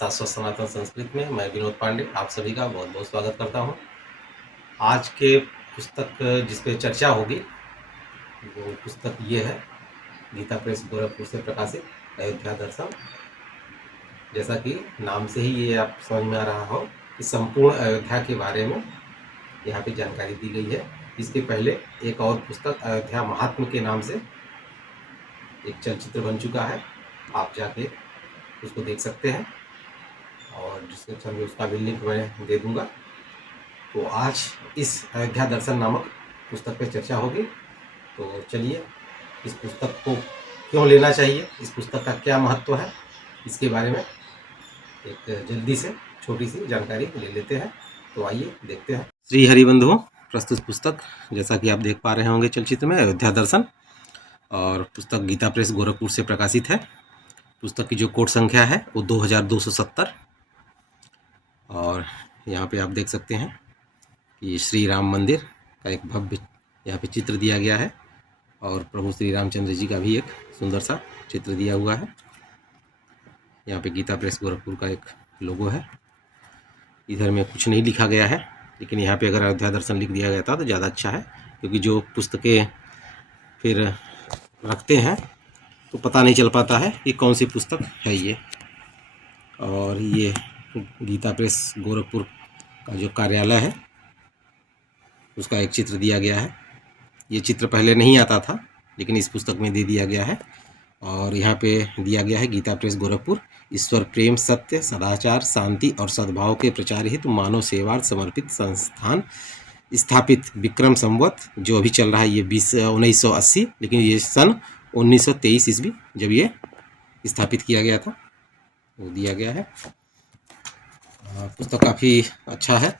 शाश्वत सनातन संस्कृत में मैं विनोद पांडे आप सभी का बहुत बहुत स्वागत करता हूं। आज के पुस्तक जिस पे चर्चा होगी वो पुस्तक ये है गीता प्रेस गोरखपुर से प्रकाशित अयोध्या दर्शन। जैसा कि नाम से ही ये आप समझ में आ रहा हो कि संपूर्ण अयोध्या के बारे में यहाँ पे जानकारी दी गई है। इसके पहले एक और पुस्तक अयोध्या महात्म के नाम से एक चलचित्र बन चुका है, आप जाके उसको देख सकते हैं और डिस्क्रिप्शन में उसका भी लिंक मैं दे दूंगा। तो आज इस अयोध्या दर्शन नामक पुस्तक पे चर्चा होगी। तो चलिए इस पुस्तक को क्यों लेना चाहिए, इस पुस्तक का क्या महत्व है, इसके बारे में एक जल्दी से छोटी सी जानकारी ले लेते हैं। तो आइए देखते हैं। श्री हरिबंधुओं प्रस्तुत पुस्तक जैसा कि आप देख पा रहे होंगे चलचित्र में अयोध्या दर्शन, और पुस्तक गीता प्रेस गोरखपुर से प्रकाशित है। पुस्तक की जो कोड संख्या है वो 2270 और यहाँ पे आप देख सकते हैं कि श्री राम मंदिर का एक भव्य यहाँ पे चित्र दिया गया है और प्रभु श्री रामचंद्र जी का भी एक सुंदर सा चित्र दिया हुआ है। यहाँ पे गीता प्रेस गोरखपुर का एक लोगो है। इधर में कुछ नहीं लिखा गया है, लेकिन यहाँ पे अगर अयोध्या दर्शन लिख दिया गया था तो ज़्यादा अच्छा है, क्योंकि जो पुस्तकें फिर रखते हैं तो पता नहीं चल पाता है कि कौन सी पुस्तक है ये। और ये गीता प्रेस गोरखपुर का जो कार्यालय है उसका एक चित्र दिया गया है। ये चित्र पहले नहीं आता था, लेकिन इस पुस्तक में दे दिया गया है। और यहाँ पे दिया गया है गीता प्रेस गोरखपुर ईश्वर प्रेम, सत्य, सदाचार, शांति और सद्भाव के प्रचार हेतु मानव सेवार्थ समर्पित संस्थान स्थापित। विक्रम संवत जो अभी चल रहा है ये 1980, लेकिन ये सन 1923 ईस्वी जब ये स्थापित किया गया था वो दिया गया है। पुस्तक काफ़ी अच्छा है,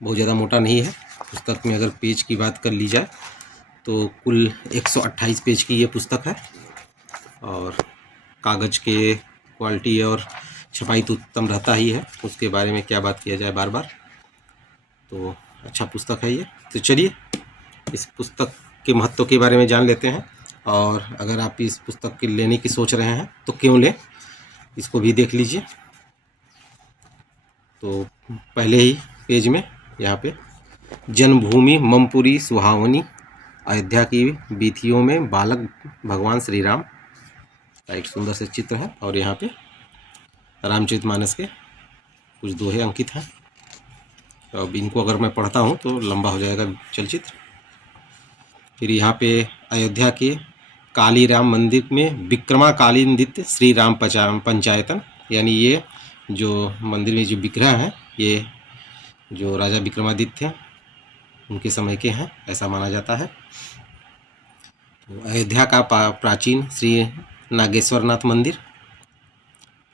बहुत ज़्यादा मोटा नहीं है। पुस्तक में अगर पेज की बात कर ली जाए तो कुल 128 पेज की ये पुस्तक है और कागज़ के क्वालिटी और छपाई तो उत्तम रहता ही है, उसके बारे में क्या बात किया जाए बार बार। तो अच्छा पुस्तक है ये। तो चलिए इस पुस्तक के महत्व के बारे में जान लेते हैं, और अगर आप इस पुस्तक के लेने की सोच रहे हैं तो क्यों लें इसको भी देख लीजिए। तो पहले ही पेज में यहाँ पे जन्मभूमि ममपुरी सुहावनी, अयोध्या की वीथियों में बालक भगवान श्री राम का एक सुंदर से चित्र है, और यहाँ पे रामचरितमानस के कुछ दोहे अंकित हैं। अब इनको अगर मैं पढ़ता हूँ तो लंबा हो जाएगा चलचित्र। फिर यहाँ पे अयोध्या के काली राम मंदिर में विक्रमाकालिंदित श्री राम पंचायतन, यानी ये जो मंदिर में जो विग्रह हैं ये जो राजा विक्रमादित्य हैं उनके समय के हैं, ऐसा माना जाता है। तो अयोध्या का प्राचीन श्री नागेश्वरनाथ मंदिर।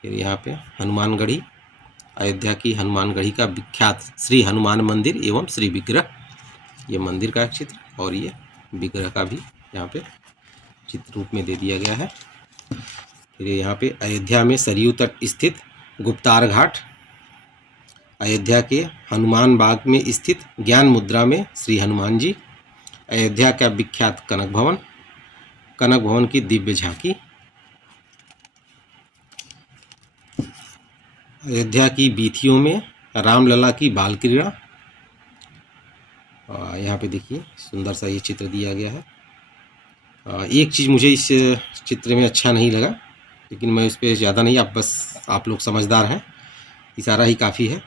फिर यहाँ पे हनुमानगढ़ी, अयोध्या की हनुमानगढ़ी का विख्यात श्री हनुमान मंदिर एवं श्री विग्रह, ये मंदिर का चित्र और ये विग्रह का भी यहाँ पे चित्र रूप में दे दिया गया है। फिर यहाँ पे अयोध्या में सरयू तट स्थित गुप्तार घाट, अयोध्या के हनुमान बाग में स्थित ज्ञान मुद्रा में श्री हनुमान जी, अयोध्या का विख्यात कनक भवन, कनक भवन की दिव्य झांकी, अयोध्या की वीथियों में रामलला की बाल क्रीड़ा। यहाँ पे देखिए सुंदर सा ये चित्र दिया गया है। एक चीज़ मुझे इस चित्र में अच्छा नहीं लगा, लेकिन मैं इस पर ज़्यादा नहीं, आप लोग समझदार हैं, इशारा ही काफ़ी है।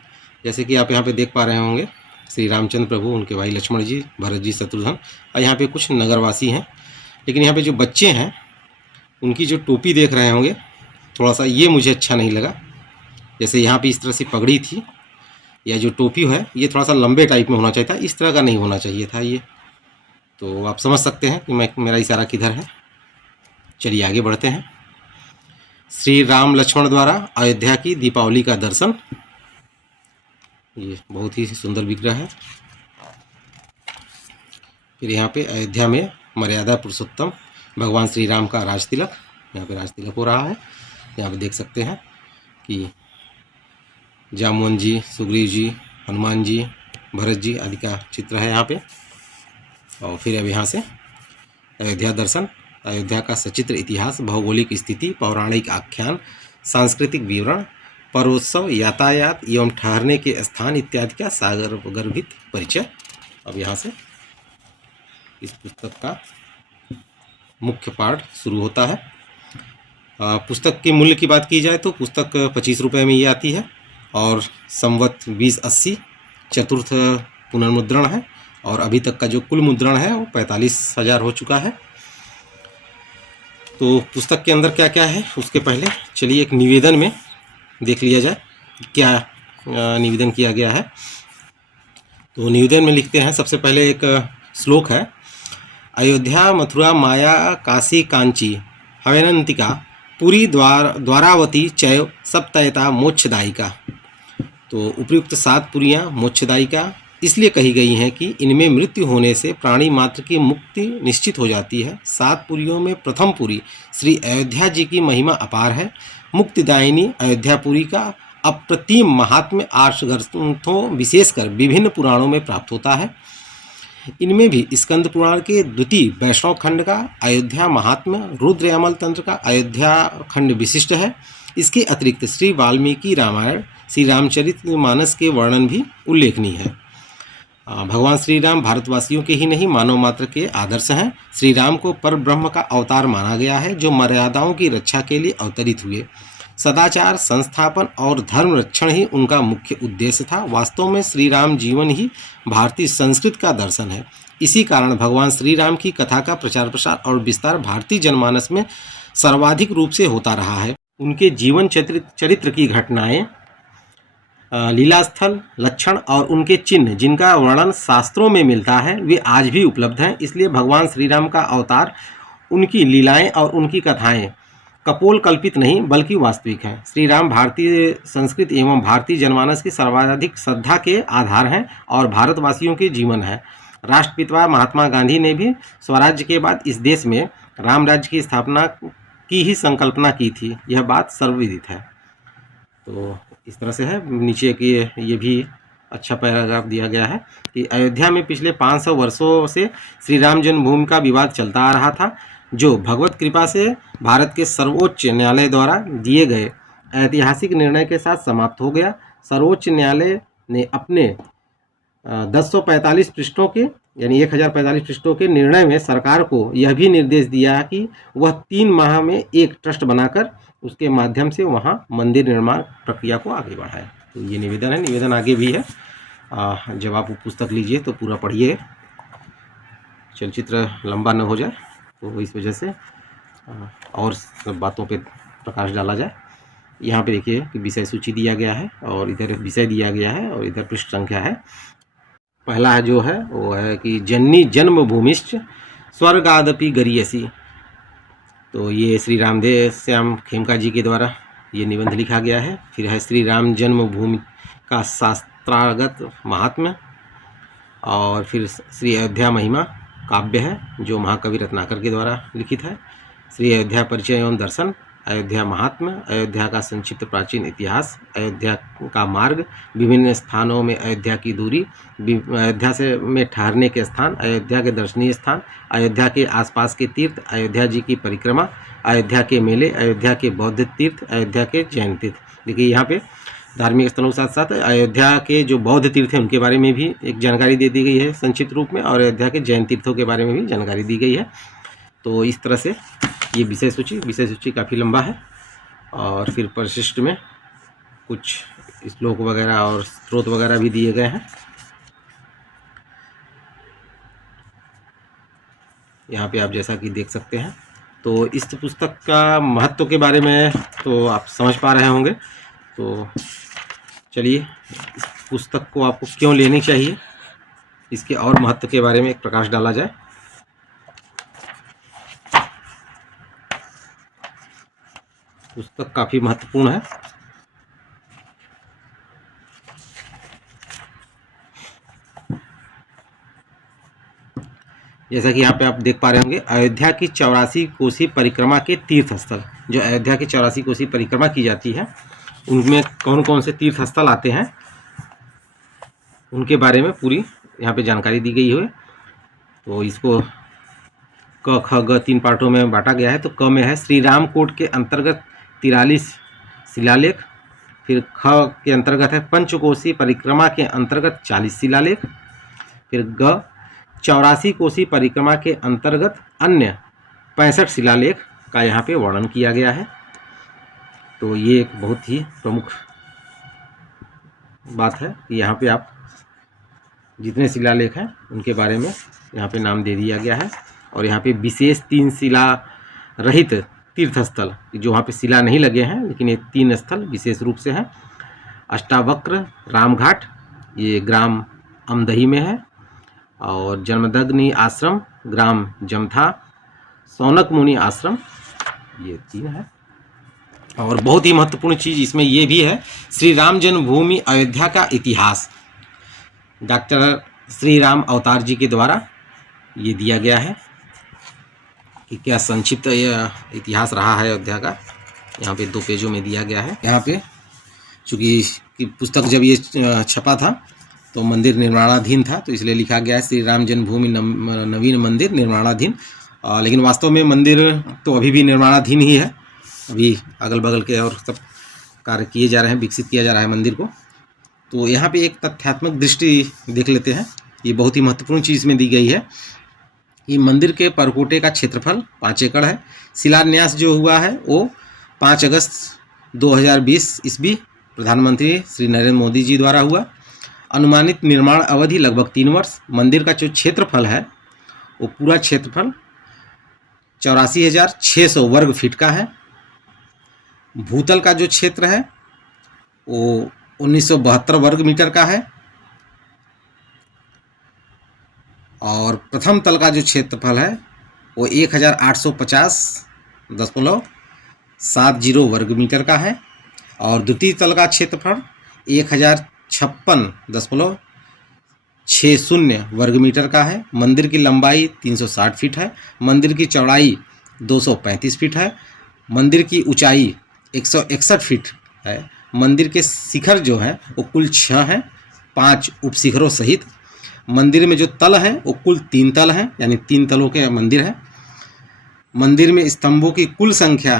जैसे कि आप यहाँ पे देख पा रहे होंगे श्री रामचंद्र प्रभु, उनके भाई लक्ष्मण जी, भरत जी, शत्रुघ्न, और यहाँ पे कुछ नगरवासी हैं। लेकिन यहाँ पे जो बच्चे हैं उनकी जो टोपी देख रहे होंगे, थोड़ा सा ये मुझे अच्छा नहीं लगा। जैसे यहाँ पे इस तरह से पगड़ी थी या जो टोपी है ये थोड़ा सा लंबे टाइप में होना चाहिए था, इस तरह का नहीं होना चाहिए था ये। तो आप समझ सकते हैं कि मेरा इशारा किधर है। चलिए आगे बढ़ते हैं। श्री राम लक्ष्मण द्वारा अयोध्या की दीपावली का दर्शन, ये बहुत ही सुंदर विग्रह है। फिर यहाँ पे अयोध्या में मर्यादा पुरुषोत्तम भगवान श्री राम का राज तिलक, यहाँ पे राज तिलक हो रहा है। यहाँ पे देख सकते हैं कि जामुन जी, सुग्रीव जी, हनुमान जी, भरत जी आदि का चित्र है यहाँ पे। और फिर अब यहाँ से अयोध्या दर्शन, अयोध्या का सचित्र इतिहास, भौगोलिक स्थिति, पौराणिक आख्यान, सांस्कृतिक विवरण, पर्वोत्सव, यातायात एवं ठहरने के स्थान इत्यादि का सागर गर्भित परिचय। अब यहाँ से इस पुस्तक का मुख्य पाठ शुरू होता है। पुस्तक के मूल्य की बात की जाए तो पुस्तक 25 रुपये में ये आती है और संवत 2080 चतुर्थ पुनर्मुद्रण है और अभी तक का जो कुल मुद्रण है वो 45,000 हो चुका है। तो पुस्तक के अंदर क्या क्या है उसके पहले चलिए एक निवेदन में देख लिया जाए क्या निवेदन किया गया है। तो निवेदन में लिखते हैं, सबसे पहले एक श्लोक है, अयोध्या मथुरा माया काशी कांची हवेनंतिका पुरी द्वारावती चैव सप्तयता मोक्षदायिका। तो उपयुक्त 7 पुरियाँ मोक्षदायिका इसलिए कही गई हैं कि इनमें मृत्यु होने से प्राणी मात्र की मुक्ति निश्चित हो जाती है। 7 पुरियों में प्रथम पुरी श्री अयोध्या जी की महिमा अपार है। मुक्तिदायिनी अयोध्यापुरी का अप्रतिम महात्म्य 8 ग्रंथों विशेषकर विभिन्न पुराणों में प्राप्त होता है। इनमें भी स्कंद पुराण के द्वितीय वैष्णव खंड का अयोध्या महात्म्य, रुद्र यामल तंत्र का अयोध्या खंड विशिष्ट है। इसके अतिरिक्त श्री वाल्मीकि रामायण, श्री रामचरितमानस के वर्णन भी उल्लेखनीय है। भगवान श्री राम भारतवासियों के ही नहीं मानव मात्र के आदर्श हैं। श्री राम को पर ब्रह्म का अवतार माना गया है जो मर्यादाओं की रक्षा के लिए अवतरित हुए। सदाचार संस्थापन और धर्म रक्षण ही उनका मुख्य उद्देश्य था। वास्तव में श्री राम जीवन ही भारतीय संस्कृति का दर्शन है। इसी कारण भगवान श्री राम की कथा का प्रचार प्रसार और विस्तार भारतीय जनमानस में सर्वाधिक रूप से होता रहा है। उनके जीवन चरित्र की घटनाएं, लीलास्थल, लक्षण और उनके चिन्ह जिनका वर्णन शास्त्रों में मिलता है वे आज भी उपलब्ध हैं। इसलिए भगवान श्री राम का अवतार, उनकी लीलाएं और उनकी कथाएं कपोल कल्पित नहीं बल्कि वास्तविक हैं। श्री राम भारतीय संस्कृति एवं भारतीय जनमानस की सर्वाधिक श्रद्धा के आधार हैं और भारतवासियों के जीवन है। राष्ट्रपिता महात्मा गांधी ने भी स्वराज्य के बाद इस देश में राम राज्य की स्थापना की ही संकल्पना की थी, यह बात सर्वविदित है। तो इस तरह से है। नीचे की ये भी अच्छा पैराग्राफ दिया गया है कि अयोध्या में पिछले 500 वर्षों से श्री राम जन्मभूमि का विवाद चलता आ रहा था, जो भगवत कृपा से भारत के सर्वोच्च न्यायालय द्वारा दिए गए ऐतिहासिक निर्णय के साथ समाप्त हो गया। सर्वोच्च न्यायालय ने अपने 1045 पृष्ठों के यानी 1045 पृष्ठों के निर्णय में सरकार को यह भी निर्देश दिया कि वह 3 माह में एक ट्रस्ट बनाकर उसके माध्यम से वहाँ मंदिर निर्माण प्रक्रिया को आगे बढ़ाए। तो ये निवेदन है। निवेदन आगे भी है, जब आप पुस्तक लीजिए तो पूरा पढ़िए, चलचित्र लंबा न हो जाए, तो इस वजह से और सब बातों पे प्रकाश डाला जाए। यहाँ पे देखिए कि विषय सूची दिया गया है और इधर विषय दिया गया है और इधर पृष्ठ संख्या है। पहला जो है वो है कि जननी जन्मभूमिश्च स्वर्गादपि गरीयसी। तो ये श्री रामदेव श्याम खेमका जी के द्वारा ये निबंध लिखा गया है। फिर है श्री राम जन्मभूमि का शास्त्रागत महात्म्य, और फिर श्री अयोध्या महिमा काव्य है जो महाकवि रत्नाकर के द्वारा लिखित है। श्री अयोध्या परिचय एवं दर्शन, अयोध्या महात्म्य, अयोध्या का संक्षिप्त प्राचीन इतिहास, अयोध्या का मार्ग, विभिन्न स्थानों में अयोध्या की दूरी, अयोध्या से में ठहरने के स्थान, अयोध्या के दर्शनीय स्थान, अयोध्या के आसपास के तीर्थ, अयोध्या जी की परिक्रमा, अयोध्या के मेले, अयोध्या के बौद्ध तीर्थ, अयोध्या के जैन तीर्थ। देखिए यहाँ पे धार्मिक स्थलों के साथ साथ अयोध्या के जो बौद्ध तीर्थ हैं उनके बारे में भी एक जानकारी दे दी गई है संक्षिप्त रूप में, और अयोध्या के जैन तीर्थों के बारे में भी जानकारी दी गई है। तो इस तरह से ये विषय सूची काफ़ी लंबा है। और फिर परिशिष्ट में कुछ श्लोक वगैरह और स्रोत वगैरह भी दिए गए हैं। यहाँ पे आप जैसा कि देख सकते हैं। तो इस पुस्तक का महत्व के बारे में तो आप समझ पा रहे होंगे। तो चलिए इस पुस्तक को आपको क्यों लेनी चाहिए, इसके और महत्व के बारे में एक प्रकाश डाला जाए। पुस्तक काफ़ी महत्वपूर्ण है। जैसा कि यहाँ पे आप देख पा रहे होंगे, अयोध्या की 84 कोसी परिक्रमा के तीर्थ स्थल, जो अयोध्या की 84 कोसी परिक्रमा की जाती है उनमें कौन कौन से तीर्थ स्थल आते हैं उनके बारे में पूरी यहाँ पे जानकारी दी गई है। तो इसको क ख ग 3 पार्टों में बांटा गया है। तो क में है श्री राम कोट के अंतर्गत 43 शिलालेख, फिर ख के अंतर्गत है पंचकोसी परिक्रमा के अंतर्गत 40 शिलालेख। फिर ग 84 कोसी परिक्रमा के अंतर्गत अन्य 65 शिलालेख का यहाँ पे वर्णन किया गया है। तो ये एक बहुत ही प्रमुख बात है कि यहाँ पे आप जितने शिलालेख हैं उनके बारे में यहाँ पे नाम दे दिया गया है। और यहाँ पे विशेष 3 शिला रहित तीर्थ स्थल जो वहाँ पे शिला नहीं लगे हैं, लेकिन ये 3 स्थल विशेष रूप से हैं। अष्टावक्र रामघाट, ये ग्राम अमदही में है। और जन्मदग्नि आश्रम ग्राम जमथा, सौनक मुनि आश्रम, ये 3 है। और बहुत ही महत्वपूर्ण चीज़ इसमें ये भी है, श्री राम जन्मभूमि अयोध्या का इतिहास डॉक्टर श्री राम अवतार जी के द्वारा ये दिया गया है कि क्या संक्षिप्त इतिहास रहा है अयोध्या का। यहाँ पे 2 पेजों में दिया गया है। यहाँ पे चूँकि पुस्तक जब ये छपा था तो मंदिर निर्माणाधीन था, तो इसलिए लिखा गया है श्री राम जन्मभूमि नवीन मंदिर निर्माणाधीन। लेकिन वास्तव में मंदिर तो अभी भी निर्माणाधीन ही है। अभी अगल बगल के और सब कार्य किए जा रहे हैं, विकसित किया जा रहा है मंदिर को। तो यहाँ पे एक तथ्यात्मक दृष्टि देख लेते हैं, ये बहुत ही महत्वपूर्ण चीज़ में दी गई है कि मंदिर के परकोटे का क्षेत्रफल 5 एकड़ है। शिलान्यास जो हुआ है वो 5 अगस्त 2020 ईस्वी प्रधानमंत्री श्री नरेंद्र मोदी जी द्वारा हुआ। अनुमानित निर्माण अवधि लगभग 3 वर्ष। मंदिर का जो क्षेत्रफल है वो पूरा क्षेत्रफल 84,600 वर्ग फीट का है। भूतल का जो क्षेत्र है वो 1972 वर्ग मीटर का है। और प्रथम तल का जो क्षेत्रफल है वो 1850.70 वर्ग मीटर का है। और द्वितीय तल का क्षेत्रफल 1056.60 वर्ग मीटर का है। मंदिर की लंबाई 360 फीट है। मंदिर की चौड़ाई 235 फीट है। मंदिर की ऊंचाई 161 फीट है। मंदिर के शिखर जो है वो कुल 6 हैं, 5 उपशिखरों सहित। मंदिर में जो तल है वो कुल 3 तल हैं, यानी 3 तलों के मंदिर है। मंदिर में स्तंभों की कुल संख्या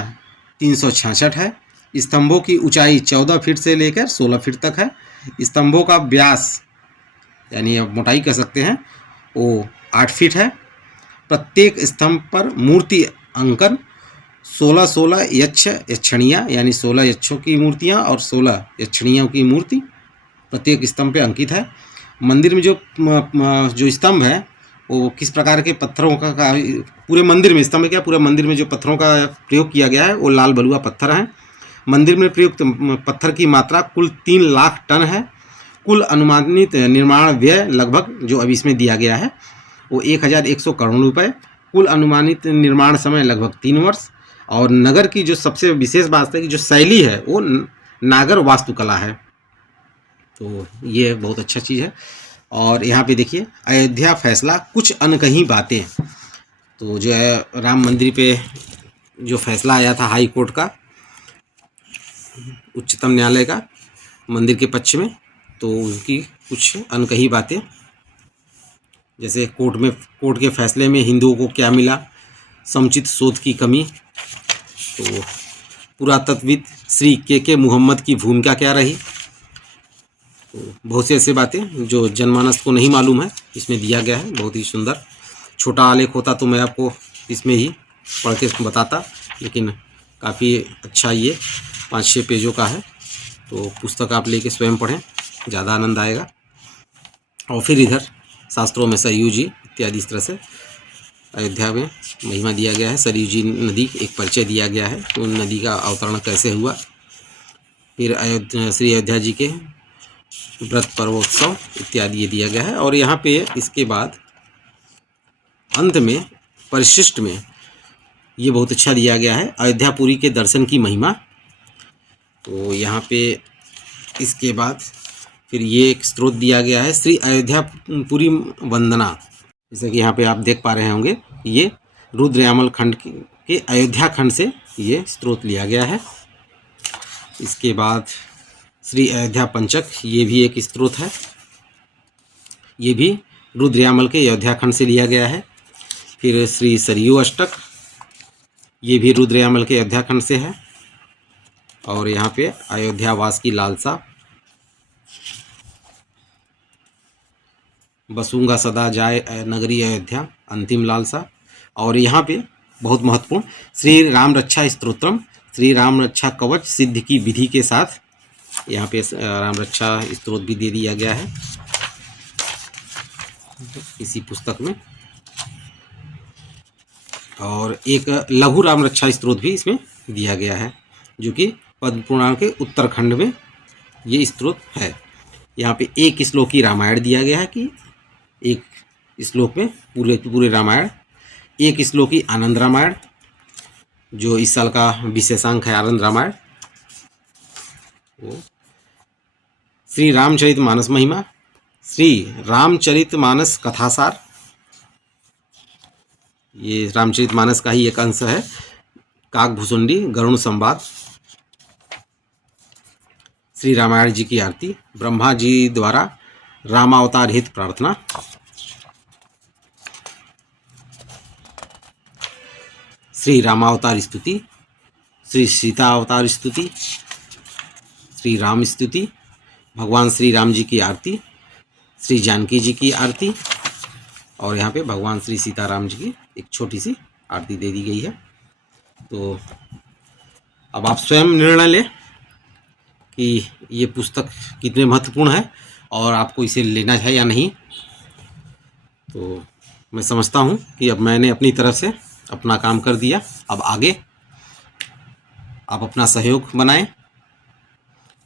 366 है। स्तंभों की ऊंचाई 14 फीट से लेकर 16 फीट तक है। स्तंभों का व्यास यानी आप मोटाई कह सकते हैं वो 8 फीट है। प्रत्येक स्तंभ पर मूर्ति अंकन 16 यक्षणियाँ यानी 16 यक्षों की मूर्तियाँ और 16 यक्षणियों की मूर्ति प्रत्येक स्तंभ पे अंकित है। मंदिर में जो स्तंभ है वो किस प्रकार के पत्थरों का पूरे मंदिर में स्तंभ क्या पूरे मंदिर में जो पत्थरों का प्रयोग किया गया है वो लाल बलुआ पत्थर हैं। मंदिर में प्रयुक्त पत्थर की मात्रा कुल 3 लाख टन है। कुल अनुमानित निर्माण व्यय लगभग जो अभी इसमें दिया गया है वो 1100 करोड़ रुपए। कुल अनुमानित निर्माण समय लगभग 3 वर्ष। और नगर की जो सबसे विशेष बात है कि जो शैली है वो नागर वास्तुकला है। तो ये बहुत अच्छा चीज़ है। और यहाँ पे देखिए अयोध्या फैसला कुछ अनकही बातें। तो जो है राम मंदिर पे जो फैसला आया था हाई कोर्ट का, उच्चतम न्यायालय का मंदिर के पक्ष में, तो उनकी कुछ अनकही बातें, जैसे कोर्ट के फैसले में हिंदुओं को क्या मिला, समुचित शोध की कमी, तो पुरातत्वविद श्री के मुहम्मद की भूमिका क्या रही, तो बहुत सी ऐसी बातें जो जनमानस को नहीं मालूम है इसमें दिया गया है। बहुत ही सुंदर छोटा आलेख होता तो मैं आपको इसमें ही पढ़ के बताता, लेकिन काफ़ी अच्छा ये 5-6 पेजों का है। तो पुस्तक आप लेके स्वयं पढ़ें, ज़्यादा आनंद आएगा। और फिर इधर शास्त्रों में सरयू जी इत्यादि इस तरह से अयोध्या में महिमा दिया गया है। सरयू जी नदी एक परिचय दिया गया है, तो नदी का अवतरण कैसे हुआ। फिर श्री अयोध्या जी के व्रत पर्वोत्सव इत्यादि ये दिया गया है। और यहाँ पे इसके बाद अंत में परिशिष्ट में ये बहुत अच्छा दिया गया है, अयोध्यापुरी के दर्शन की महिमा। तो यहाँ पे इसके बाद फिर ये एक स्रोत दिया गया है, श्री अयोध्यापुरी वंदना। जैसे कि यहाँ पे आप देख पा रहे होंगे, ये रुद्रयामल खंड के अयोध्या खंड से ये स्रोत लिया गया है। इसके बाद श्री अयोध्या पंचक, ये भी एक स्रोत है, ये भी रुद्रयामल के अयोध्या खंड से लिया गया है। फिर श्री सरयू अष्टक, ये भी रुद्रयामल के अयोध्या खंड से है। और यहाँ पे अयोध्यावास की लालसा, बसूंगा सदा जाए नगरी अयोध्या, अंतिम लालसा। और यहाँ पे बहुत महत्वपूर्ण श्री राम रक्षा स्तोत्रम, श्री राम रक्षा कवच सिद्ध की विधि के साथ यहाँ पे राम रक्षा स्तोत्र भी दे दिया गया है इसी पुस्तक में। और एक लघु राम रक्षा स्तोत्र भी इसमें दिया गया है, जो कि पद्म पुराण के उत्तरखंड में ये स्तोत्र है। यहाँ पे एक श्लोक की रामायण दिया गया है कि एक श्लोक में पूरे रामायण, एक श्लोक की आनंद रामायण, जो इस साल का विशेषांक है आनंद रामायण। श्री रामचरितमानस महिमा, श्री रामचरितमानस कथासार, ये रामचरितमानस का ही एक अंश है। काकभूषुंडी गरुण संवाद, श्री रामायण जी की आरती, ब्रह्मा जी द्वारा रामावतार हित प्रार्थना, श्री रामावतार स्तुति, श्री सीता अवतार स्तुति, श्री राम स्तुति, भगवान श्री राम जी की आरती, श्री जानकी जी की आरती, और यहाँ पे भगवान श्री सीताराम जी की एक छोटी सी आरती दे दी गई है। तो अब आप स्वयं निर्णय लें कि ये पुस्तक कितने महत्वपूर्ण है और आपको इसे लेना है या नहीं। तो मैं समझता हूँ कि अब मैंने अपनी तरफ से अपना काम कर दिया। अब आगे आप अपना सहयोग बनाएं,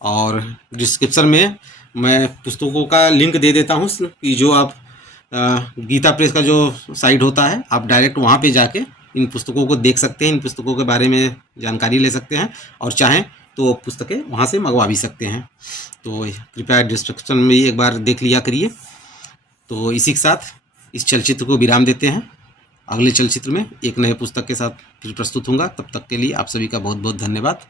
और डिस्क्रिप्शन में मैं पुस्तकों का लिंक दे देता हूँ कि जो आप गीता प्रेस का जो साइट होता है, आप डायरेक्ट वहाँ पे जाके इन पुस्तकों को देख सकते हैं, इन पुस्तकों के बारे में जानकारी ले सकते हैं, और चाहें तो पुस्तकें वहाँ से मंगवा भी सकते हैं। तो कृपया डिस्क्रिप्शन में एक बार देख लिया करिए। तो इसी के साथ इस चलचित्र को विराम देते हैं। अगले चलचित्र में एक नए पुस्तक के साथ फिर प्रस्तुत होऊंगा। तब तक के लिए आप सभी का बहुत बहुत धन्यवाद।